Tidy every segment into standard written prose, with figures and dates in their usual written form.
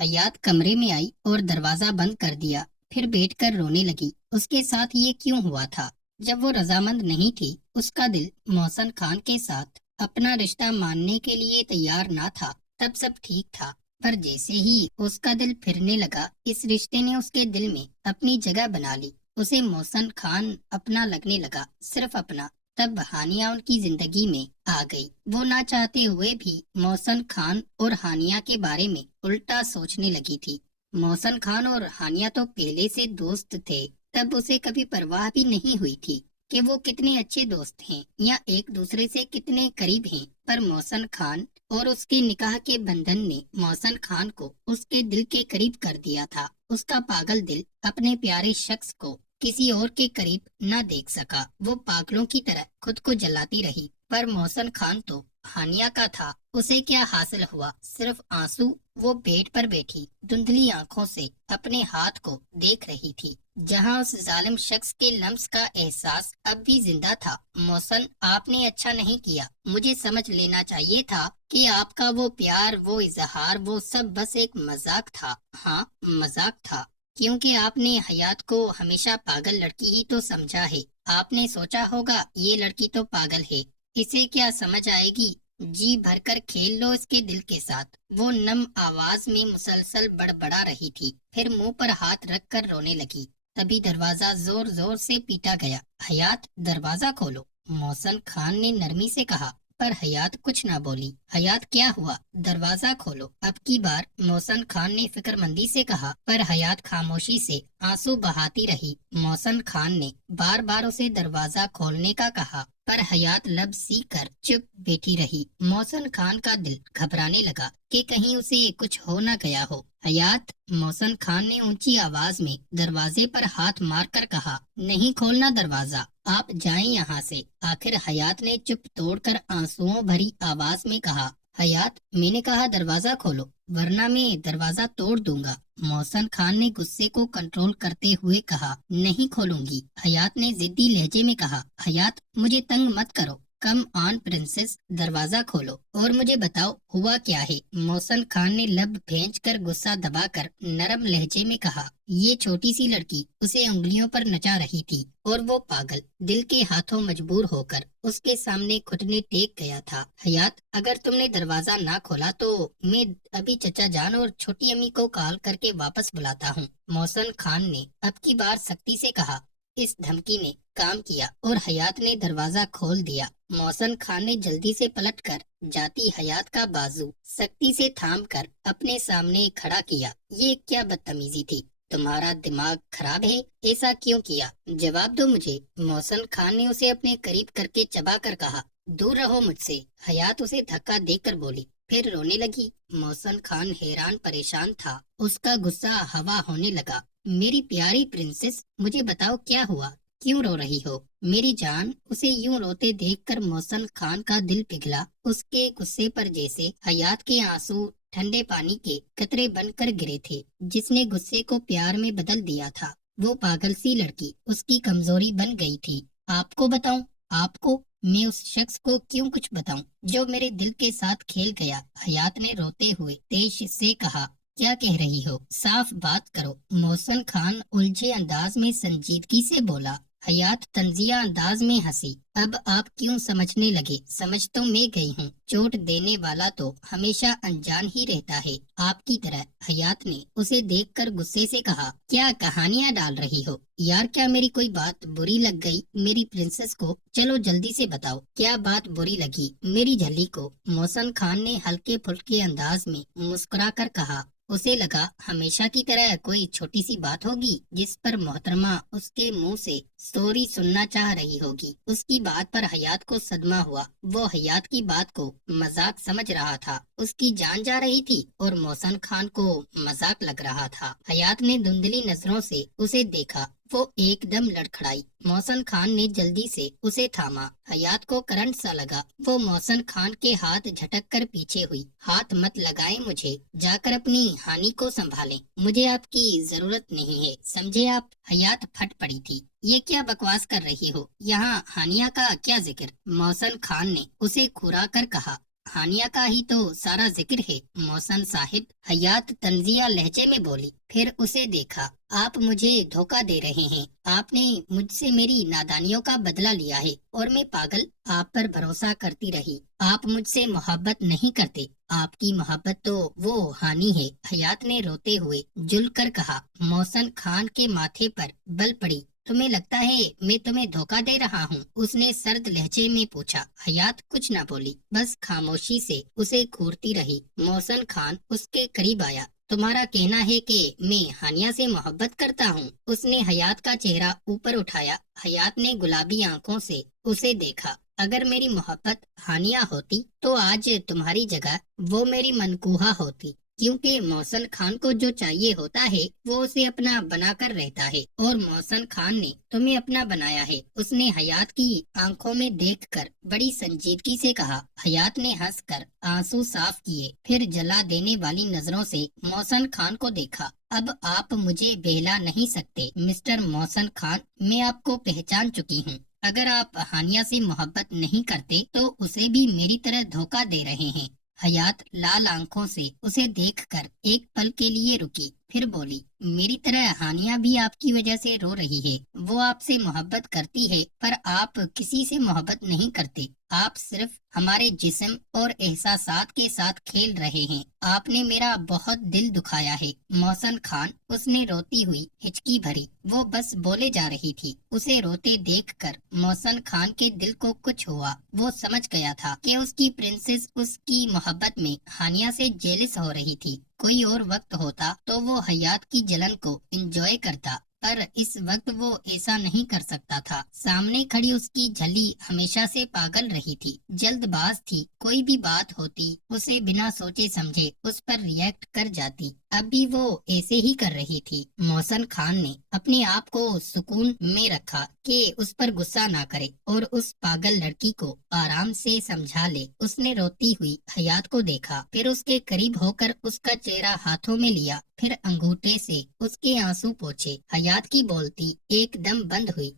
حیات کمرے میں آئی اور دروازہ بند کر دیا، پھر بیٹھ کر رونے لگی۔ اس کے ساتھ یہ کیوں ہوا تھا؟ جب وہ رضامند نہیں تھی، اس کا دل محسن خان کے ساتھ اپنا رشتہ ماننے کے لیے تیار نہ تھا، تب سب ٹھیک تھا۔ پر جیسے ہی اس کا دل پھرنے لگا، اس رشتے نے اس کے دل میں اپنی جگہ بنا لی۔ اسے محسن خان اپنا لگنے لگا، صرف اپنا۔ تب ہانیہ ان کی زندگی میں آ گئی۔ وہ نہ چاہتے ہوئے بھی محسن خان اور ہانیہ کے بارے میں الٹا سوچنے لگی تھی۔ محسن خان اور ہانیہ تو پہلے سے دوست تھے، تب اسے کبھی پرواہ بھی نہیں ہوئی تھی کہ وہ کتنے اچھے دوست ہیں یا ایک دوسرے سے کتنے قریب ہیں۔ پر محسن خان اور اس کے نکاح کے بندھن نے محسن خان کو اس کے دل کے قریب کر دیا تھا۔ اس کا پاگل دل اپنے پیارے شخص کو کسی اور کے قریب نہ دیکھ سکا۔ وہ پاگلوں کی طرح خود کو جلاتی رہی۔ پر محسن خان تو ہانیہ کا تھا، اسے کیا حاصل ہوا؟ صرف آنسو۔ وہ بیڈ پر بیٹھی دھندلی آنکھوں سے اپنے ہاتھ کو دیکھ رہی تھی، جہاں اس ظالم شخص کے لمس کا احساس اب بھی زندہ تھا۔ محسن، آپ نے اچھا نہیں کیا۔ مجھے سمجھ لینا چاہیے تھا کہ آپ کا وہ پیار، وہ اظہار، وہ سب بس ایک مذاق تھا۔ ہاں، مذاق تھا، کیونکہ آپ نے حیات کو ہمیشہ پاگل لڑکی ہی تو سمجھا ہے۔ آپ نے سوچا ہوگا یہ لڑکی تو پاگل ہے، اسے کیا سمجھ آئے گی؟ جی بھر کر کھیل لو اس کے دل کے ساتھ۔ وہ نم آواز میں مسلسل بڑبڑا رہی تھی، پھر منہ پر ہاتھ رکھ کر رونے لگی۔ تبھی دروازہ زور زور سے پیٹا گیا۔ حیات، دروازہ کھولو، محسن خان نے نرمی سے کہا، پر حیات کچھ نہ بولی۔ حیات، کیا ہوا؟ دروازہ کھولو، اب کی بار محسن خان نے فکر مندی سے کہا، پر حیات خاموشی سے آنسو بہاتی رہی۔ محسن خان نے بار بار اسے دروازہ کھولنے کا کہا، پر حیات لب سی کر چپ بیٹھی رہی۔ محسن خان کا دل گھبرانے لگا کہ کہیں اسے کچھ ہو نہ گیا ہو۔ حیات، محسن خان نے اونچی آواز میں دروازے پر ہاتھ مار کر کہا، نہیں کھولنا دروازہ، آپ جائیں یہاں سے۔ آخر حیات نے چپ توڑ کر آنسوؤں بھری آواز میں کہا، حیات، میں نے کہا دروازہ کھولو، ورنہ میں دروازہ توڑ دوں گا۔ محسن خان نے غصے کو کنٹرول کرتے ہوئے کہا، نہیں کھولوں گی۔ حیات نے ضدی لہجے میں کہا، حیات، مجھے تنگ مت کرو، کم آن پرنسس، دروازہ کھولو اور مجھے بتاؤ ہوا کیا ہے۔ محسن خان نے لب بھینچ کر غصہ دبا کر نرم لہجے میں کہا، یہ چھوٹی سی لڑکی اسے انگلیوں پر نچا رہی تھی اور وہ پاگل دل کے ہاتھوں مجبور ہو کر اس کے سامنے گھٹنے ٹیک گیا تھا۔ حیات، اگر تم نے دروازہ نہ کھولا تو میں ابھی چچا جان اور چھوٹی امی کو کال کر کے واپس بلاتا ہوں۔ محسن خان نے اب کی بار سختی سے کہا۔ اس دھمکی نے کام کیا اور حیات نے دروازہ کھول دیا۔ محسن خان نے جلدی سے پلٹ کر جاتی حیات کا بازو سختی سے تھام کر اپنے سامنے کھڑا کیا۔ یہ کیا بدتمیزی تھی؟ تمہارا دماغ خراب ہے؟ ایسا کیوں کیا؟ جواب دو مجھے۔ محسن خان نے اسے اپنے قریب کر کے چبا کر کہا، دور رہو مجھ سے۔ حیات اسے دھکا دے کر بولی، پھر رونے لگی۔ محسن خان حیران پریشان تھا، اس کا غصہ ہوا ہونے لگا۔ میری پیاری پرنسس، مجھے بتاؤ کیا ہوا، کیوں رو رہی ہو میری جان؟ اسے یوں روتے دیکھ کر محسن خان کا دل پگھلا۔ اس کے غصے پر جیسے حیات کے آنسو ٹھنڈے پانی کے قطرے بن کر گرے تھے، جس نے غصے کو پیار میں بدل دیا تھا۔ وہ پاگل سی لڑکی اس کی کمزوری بن گئی تھی۔ آپ کو بتاؤں؟ آپ کو؟ میں اس شخص کو کیوں کچھ بتاؤں جو میرے دل کے ساتھ کھیل گیا؟ حیات نے روتے ہوئے تیز سے کہا، کیا کہہ رہی ہو؟ صاف بات کرو۔ محسن خان الجھے انداز میں سنجیدگی سے بولا۔ حیات طنزیہ انداز میں ہنسی، اب آپ کیوں سمجھنے لگے؟ سمجھ تو میں گئی ہوں، چوٹ دینے والا تو ہمیشہ انجان ہی رہتا ہے، آپ کی طرح۔ حیات نے اسے دیکھ کر غصے سے کہا، کیا کہانیاں ڈال رہی ہو یار؟ کیا میری کوئی بات بری لگ گئی میری پرنسس کو؟ چلو جلدی سے بتاؤ، کیا بات بری لگی میری جھلی کو؟ محسن خان نے ہلکے پھلکے انداز میں مسکرا کر کہا۔ اسے لگا ہمیشہ کی طرح کوئی چھوٹی سی بات ہوگی جس پر محترمہ اس کے منہ سے سوری سننا چاہ رہی ہوگی۔ اس کی بات پر حیات کو صدمہ ہوا۔ وہ حیات کی بات کو مذاق سمجھ رہا تھا، اس کی جان جا رہی تھی اور محسن خان کو مذاق لگ رہا تھا۔ حیات نے دھندلی نظروں سے اسے دیکھا، وہ ایک دم لڑکھڑائی۔ محسن خان نے جلدی سے اسے تھاما۔ حیات کو کرنٹ سا لگا، وہ محسن خان کے ہاتھ جھٹک کر پیچھے ہوئی۔ ہاتھ مت لگائیں مجھے، جا کر اپنی ہانی کو سنبھالیں، مجھے آپ کی ضرورت نہیں ہے، سمجھے آپ؟ حیات پھٹ پڑی تھی، یہ کیا بکواس کر رہی ہو؟ یہاں ہانیہ کا کیا ذکر؟ محسن خان نے اسے کھرا کر کہا، हानिया का ही तो सारा जिक्र है मोहसन साहिब। हयात तंजिया लहजे में बोली। फिर उसे देखा। आप मुझे धोखा दे रहे हैं। आपने मुझसे मेरी नादानियों का बदला लिया है और मैं पागल आप पर भरोसा करती रही। आप मुझसे मोहब्बत नहीं करते। आपकी मोहब्बत तो वो हानि है। हयात ने रोते हुए जुल कर कहा। मोहसन खान के माथे पर बल पड़ी। तुम्हें लगता है मैं तुम्हें धोखा दे रहा हूँ? उसने सर्द लहजे में पूछा। हयात कुछ न बोली, बस खामोशी से उसे घूरती रही। मोहसन खान उसके करीब आया। तुम्हारा कहना है कि मैं हानिया से मोहब्बत करता हूँ? उसने हयात का चेहरा ऊपर उठाया। हयात ने गुलाबी आंखों से उसे देखा। अगर मेरी मोहब्बत हानिया होती तो आज तुम्हारी जगह वो मेरी मनकूहा होती, क्योंकि मोहसन खान को जो चाहिए होता है वो उसे अपना बनाकर रहता है, और मोहसन खान ने तुम्हें अपना बनाया है। उसने हयात की आंखों में देखकर बड़ी संजीदगी से कहा। हयात ने हंसकर आंसू साफ किए, फिर जला देने वाली नजरों से मोहसन खान को देखा। अब आप मुझे बहला नहीं सकते मिस्टर मोहसन खान, मैं आपको पहचान चुकी हूँ। अगर आप हानिया से मोहब्बत नहीं करते तो उसे भी मेरी तरह धोखा दे रहे हैं। हयात लाल आंखों से उसे देखकर एक पल के लिए रुकी, फिर बोली, मेरी तरह हानिया भी आपकी वजह से रो रही है। वो आपसे मोहब्बत करती है, पर आप किसी से मोहब्बत नहीं करते। आप सिर्फ हमारे जिस्म और एहसासात के साथ खेल रहे हैं। आपने मेरा बहुत दिल दुखाया है मोहसन खान। उसने रोती हुई हिचकी भरी। वो बस बोले जा रही थी। उसे रोते देखकर मोहसन खान के दिल को कुछ हुआ। वो समझ गया था कि उसकी प्रिंसेस उसकी मोहब्बत में हानिया से जेलिस हो रही थी। कोई और वक्त होता तो वो हयात की जलन को एंजॉय करता, पर इस वक्त वो ऐसा नहीं कर सकता था। सामने खड़ी उसकी झली हमेशा से पागल रही थी, जल्दबाज थी। कोई भी बात होती उसे बिना सोचे समझे उस पर रिएक्ट कर जाती। अब भी वो ऐसे ही कर रही थी। मोहसन खान ने अपने आप को सुकून में रखा कि उस पर गुस्सा ना करे और उस पागल लड़की को आराम से समझा ले। उसने रोती हुई हयात को देखा, फिर उसके करीब होकर उसका चेहरा हाथों में लिया, फिर अंगूठे से उसके आंसू पोंछे। हयात की बोलती एकदम बंद हुई।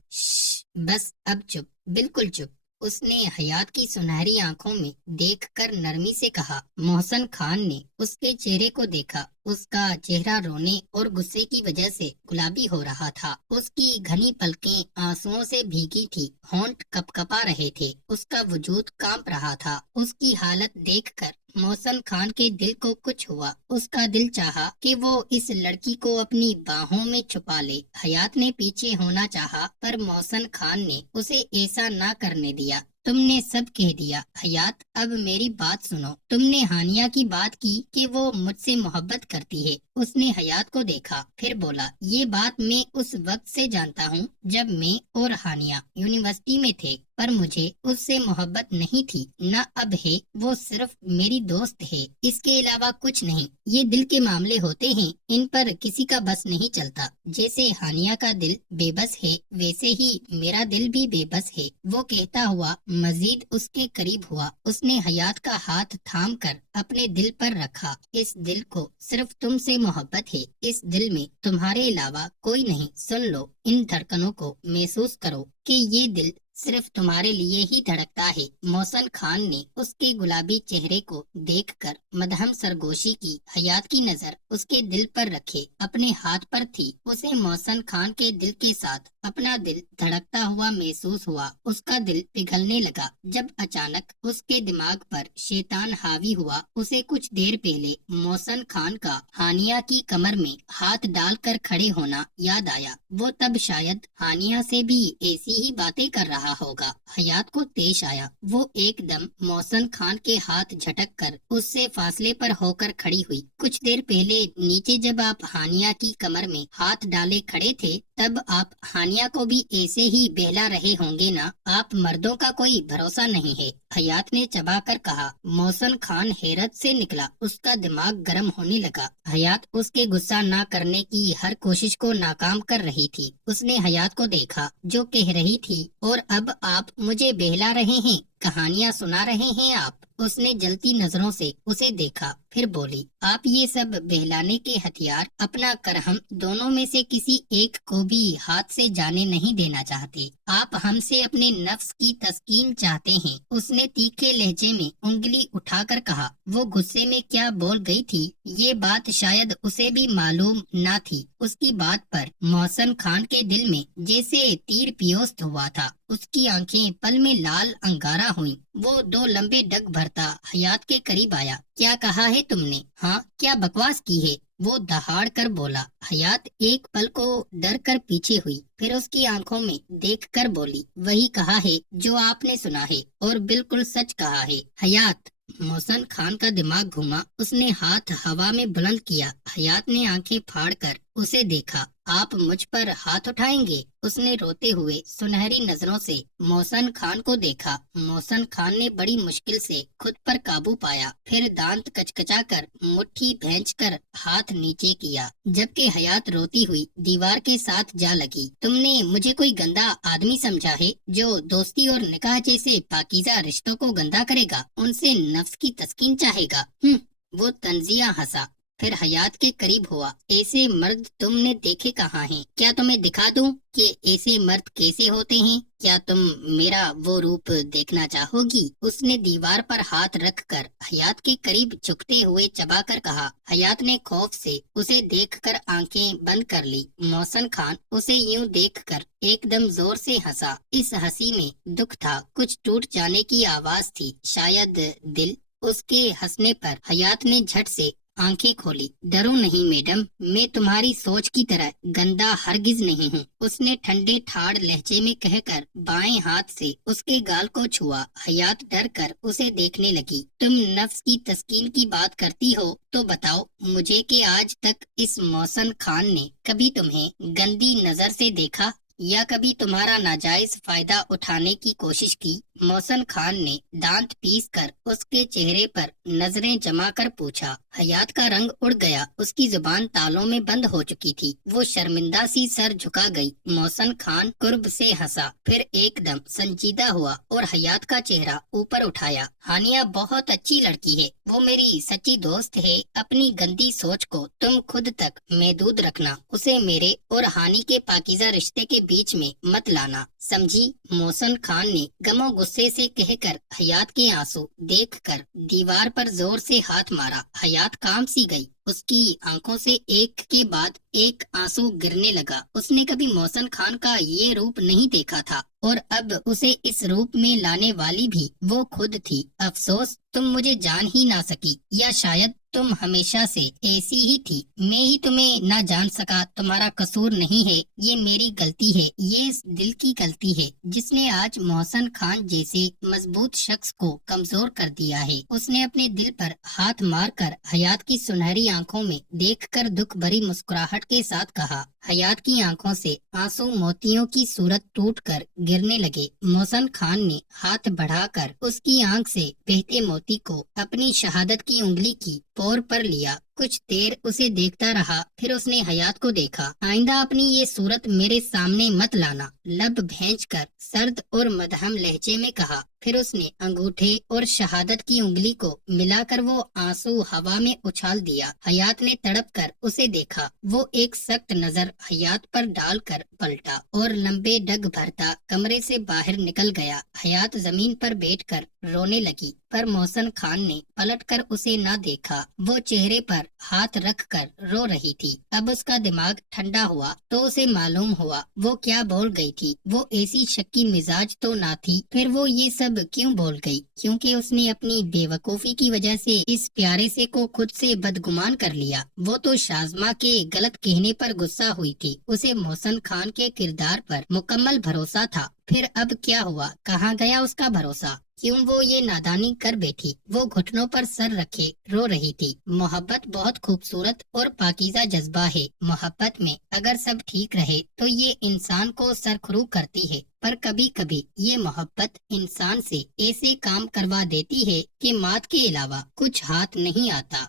बस अब चुप, बिल्कुल चुप। उसने हयात की सुनहरी आंखों में देखकर नरमी से कहा। मोहसन खान ने उसके चेहरे को देखा। उसका चेहरा रोने और गुस्से की वजह से गुलाबी हो रहा था। उसकी घनी पलकें आंसुओं से भीगी थी, होंठ कपकपा रहे थे, उसका वजूद कांप रहा था। उसकी हालत देखकर मोहसन खान के दिल को कुछ हुआ। उसका दिल चाहा कि वो इस लड़की को अपनी बाहों में छुपा ले। हयात ने पीछे होना चाहा, पर मोहसन खान ने उसे ऐसा ना करने दिया। तुमने सब कह दिया हयात, अब मेरी बात सुनो। तुमने हानिया की बात की कि वो मुझसे मोहब्बत करती है। उसने हयात को देखा, फिर बोला, ये बात मैं उस वक्त से जानता हूँ जब मैं और हानिया यूनिवर्सिटी में थे, पर मुझे उससे मोहब्बत नहीं थी, न अब है। वो सिर्फ मेरी दोस्त है, इसके अलावा कुछ नहीं। ये दिल के मामले होते हैं, इन पर किसी का बस नहीं चलता। जैसे हानिया का दिल बेबस है, वैसे ही मेरा दिल भी बेबस है। वो कहता हुआ मजीद उसके करीब हुआ। उसने हयात का हाथ थाम कर अपने दिल पर रखा। इस दिल को सिर्फ तुमसे मोहब्बत है। इस दिल में तुम्हारे अलावा कोई नहीं। सुन लो, इन धड़कनों को महसूस करो कि ये दिल सिर्फ तुम्हारे लिए ही धड़कता है। मोहसन खान ने उसके गुलाबी चेहरे को देखकर मदहम सरगोशी की। हयात की नजर उसके दिल पर रखे अपने हाथ पर थी। उसे मोहसन खान के दिल के साथ अपना दिल धड़कता हुआ महसूस हुआ। उसका दिल पिघलने लगा जब अचानक उसके दिमाग पर शैतान हावी हुआ। उसे कुछ देर पहले मोहसन खान का हानिया की कमर में हाथ डालकर खड़े होना याद आया। वो तब शायद हानिया से भी ऐसी ही बातें कर रहा होगा। हयात को तेश आया। वो एकदम मोहसन खान के हाथ झटक कर उससे फासले पर होकर खड़ी हुई। कुछ देर पहले नीचे जब आप हानिया की कमर में हाथ डाले खड़े थे, तब आप हानिया को भी ऐसे ही बहला रहे होंगे ना? आप मर्दों का कोई भरोसा नहीं है, हयात ने चबाकर कहा। मोहसन खान हैरत से निकला। उसका दिमाग गर्म होने लगा। हयात उसके गुस्सा ना करने की हर कोशिश को नाकाम कर रही थी। उसने हयात को देखा जो कह रही थी, और अब आप मुझे बहला रहे हैं। कहानियाँ सुना रहे हैं आप? उसने जलती नजरों से उसे देखा, फिर बोली, आप ये सब बहलाने के हथियार अपना कर हम दोनों में से किसी एक को भी हाथ से जाने नहीं देना चाहते। आप हमसे अपने नफ्स की तस्कीन चाहते हैं। उसने तीखे लहजे में उंगली उठाकर कहा। वो गुस्से में क्या बोल गई थी ये बात शायद उसे भी मालूम न थी। उसकी बात पर मोहसिन खान के दिल में जैसे तीर पियोस्त हुआ था। उसकी आंखें पल में लाल अंगारा हुई। वो दो लंबे डग भरता हयात के करीब आया। क्या कहा है तुमने? हाँ, क्या बकवास की है? वो दहाड़ कर बोला। हयात एक पल को डर कर पीछे हुई, फिर उसकी आंखों में देखकर बोली, वही कहा है जो आपने सुना है और बिल्कुल सच कहा है। हयात। मोहसिन खान का दिमाग घूमा। उसने हाथ हवा में बुलंद किया। हयात ने आंखें फाड़कर उसे देखा। आप मुझ पर हाथ उठाएंगे? उसने रोते हुए सुनहरी नजरों से मोहसिन खान को देखा। मोहसिन खान ने बड़ी मुश्किल से खुद पर काबू पाया, फिर दांत कचकचाकर मुट्ठी भींचकर हाथ नीचे किया, जबकि हयात रोती हुई दीवार के साथ जा लगी। तुमने मुझे कोई गंदा आदमी समझा है जो दोस्ती और निकाह जैसे पाकीज़ा रिश्तों को गंदा करेगा, उनसे नफ्स की तस्कीन चाहेगा? वो तंजिया हंसा, फिर हयात के करीब हुआ। ऐसे मर्द तुमने देखे कहाँ हैं? क्या तुम्हें दिखा दूं कि ऐसे मर्द कैसे होते हैं? क्या तुम मेरा वो रूप देखना चाहोगी? उसने दीवार पर हाथ रखकर हयात के करीब झुकते हुए चबाकर कहा। हयात ने खौफ से उसे देखकर आंखें बंद कर ली। मोहसिन खान उसे यूं देखकर एकदम जोर से हंसा। इस हंसी में दुख था, कुछ टूट जाने की आवाज थी, शायद दिल। उसके हंसने पर हयात ने झट से आंखें खोली। डरो नहीं मैडम, मैं तुम्हारी सोच की तरह गंदा हरगिज नहीं हूँ, उसने ठंडे ठाड़ लहजे में कहकर बाएं हाथ से उसके गाल को छुआ। हयात डर कर उसे देखने लगी। तुम नफ्स की तस्कीन की बात करती हो तो बताओ मुझे कि आज तक इस मोहसिन खान ने कभी तुम्हें गंदी नजर से देखा या कभी तुम्हारा नाजायज फायदा उठाने की कोशिश की? मोहसिन खान ने दांत पीस कर उसके चेहरे पर नजरें जमा कर पूछा। हयात का रंग उड़ गया, उसकी जुबान तालों में बंद हो चुकी थी। वो शर्मिंदा सी सर झुका गई। मोहसिन खान कुर्ब से हंसा, फिर एकदम संजीदा हुआ और हयात का चेहरा ऊपर उठाया। हानिया बहुत अच्छी लड़की है, वो मेरी सच्ची दोस्त है। अपनी गंदी सोच को तुम खुद तक महदूद रखना, उसे मेरे और हानि के पाकीज़ा रिश्ते के बीच में मत लाना, समझी? मोहसिन खान ने गमो गुस्से से कहकर हयात के आंसू देखकर दीवार पर जोर से हाथ मारा। हयात काम सी गई। उसकी आंखों से एक के बाद एक आंसू गिरने लगा। उसने कभी मोहसिन खान का ये रूप नहीं देखा था और अब उसे इस रूप में लाने वाली भी वो खुद थी। अफसोस तुम मुझे जान ही ना सकी, या शायद तुम हमेशा से ऐसी ही थी। मैं ही तुम्हें ना जान सका। तुम्हारा कसूर नहीं है, ये मेरी गलती है, ये इस दिल की गलती है जिसने आज मोहसिन खान जैसे मजबूत शख्स को कमजोर कर दिया है। उसने अपने दिल पर हाथ मारकर हयात की सुनहरी आंखों में देखकर दुख भरी मुस्कुराहट के साथ कहा। हयात की आंखों से आंसू मोतियों की सूरत टूटकर गिरने लगे। मोहसिन खान ने हाथ बढ़ाकर उसकी आंख से बहते मोती को अपनी शहादत की उंगली की पोर पर लिया। कुछ देर उसे देखता रहा, फिर उसने हयात को देखा। आइंदा अपनी ये सूरत मेरे सामने मत लाना, लब भींचकर सर्द और मदहम लहजे में कहा। फिर उसने अंगूठे और शहादत की उंगली को मिलाकर वो आंसू हवा में उछाल दिया। हयात ने तड़प कर उसे देखा। वो एक सख्त नजर हयात पर डालकर पलटा और लंबे डग भरता कमरे से बाहर निकल गया। हयात जमीन पर बैठकर रोने लगी, पर मोहसिन खान ने पलटकर उसे न देखा। वो चेहरे पर हाथ रखकर रो रही थी। अब उसका दिमाग ठंडा हुआ तो उसे मालूम हुआ वो क्या बोल गई थी। वो ऐसी शक्की मिजाज तो ना थी, फिर वो ये सब क्यों बोल गई? क्योंकि उसने अपनी बेवकूफी की वजह से इस प्यारे से को खुद से बदगुमान कर लिया। वो तो शाज़मा के गलत कहने पर गुस्सा हुई थी, उसे मोहसिन खान के किरदार पर मुकम्मल भरोसा था। फिर अब क्या हुआ? कहाँ गया उसका भरोसा? क्यों वो ये नादानी कर बैठी? वो घुटनों पर सर रखे रो रही थी। मोहब्बत बहुत खूबसूरत और पाकीज़ा जज्बा है। मोहब्बत में अगर सब ठीक रहे तो ये इंसान को सरखरू करती है, पर कभी कभी ये मोहब्बत इंसान से ऐसे काम करवा देती है कि मौत के अलावा कुछ हाथ नहीं आता।